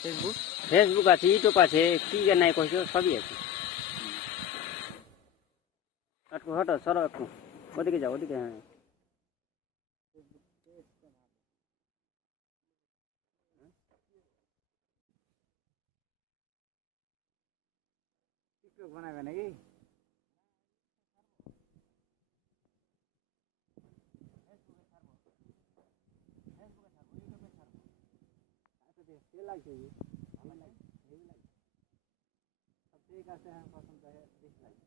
Facebook Facebook আছে, ইউটিউব আছে, কি যে নাই কইছো সবই আছে। একটু হটো সরো, একটু ওদিকে যাও, ওদিকে। হ্যাঁ টিকটক বানাবে নাকি? লাগছে ঠিক আছে। হ্যাঁ পছন্দ বেশি লাগে।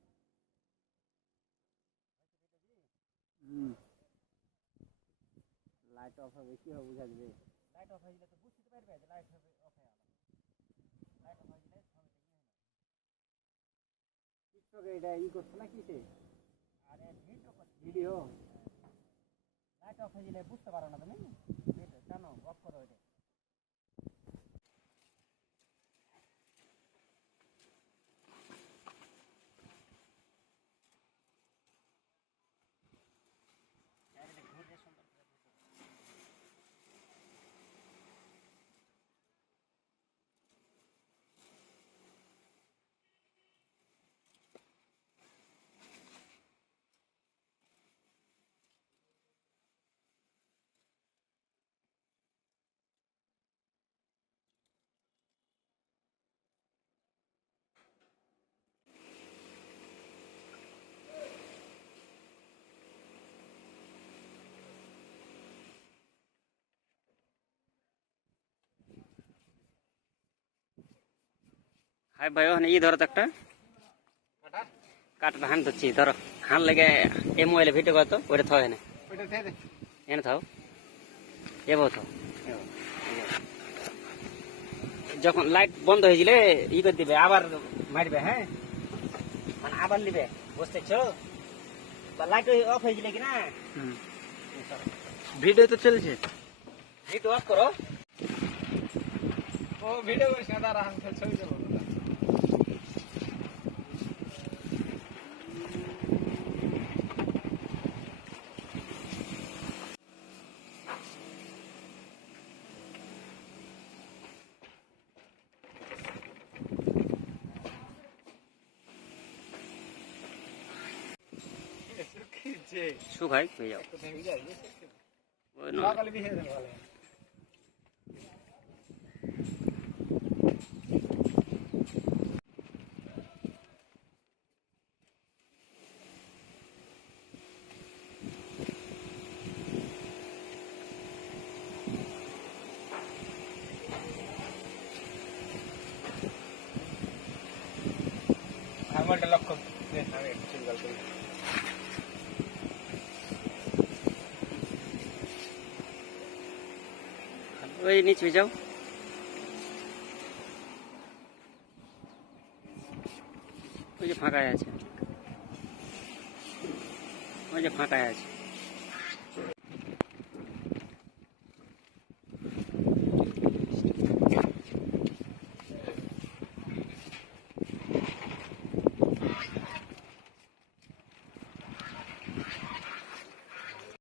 লাইট অফ হবে, কি হবে বুঝা যাবে? লাইট অফ হয়ে গেলে তো বুঝতে পারবে যে লাইট হবে অফ হয়ে গেল। লাইট অফ হয়ে গেলে টিকটকে এটা ই করছে না কিসে? আরে ভিডিও লাইট অফ হয়ে গেলে বুঝতে পারো না তুমি, কেন অফ করো এটা? হাই ভাই, ওখানে ই ধরো তো একটা কাঠটা হান ধরছি, ধরো হান লেগে এ মোবাইলে ভিডিও করতো, ওইটা থাও এনে, এনে থাও, এবার থাও। যখন লাইট বন্ধ হয়ে গেলে ই করে দিবে, আবার মারবে। হ্যাঁ মানে আবার নিবে, বুঝতেছ? লাইট অফ হয়ে গেলে কিনা ভিডিও তো চলছে। ভিডিও অফ করো। ও ভিডিও করছে না, দাঁড়া আমি ছবি দেবো। শুকাই হয়ে যাও। ওই নয়। থার্মালটা লক্ষ্য দেন, আমি একটু সিঙ্গেল করি। ওই নিচে যাও, ওই যে ফাঁকায় আছে, ওই যে ফাঁকায় আছে।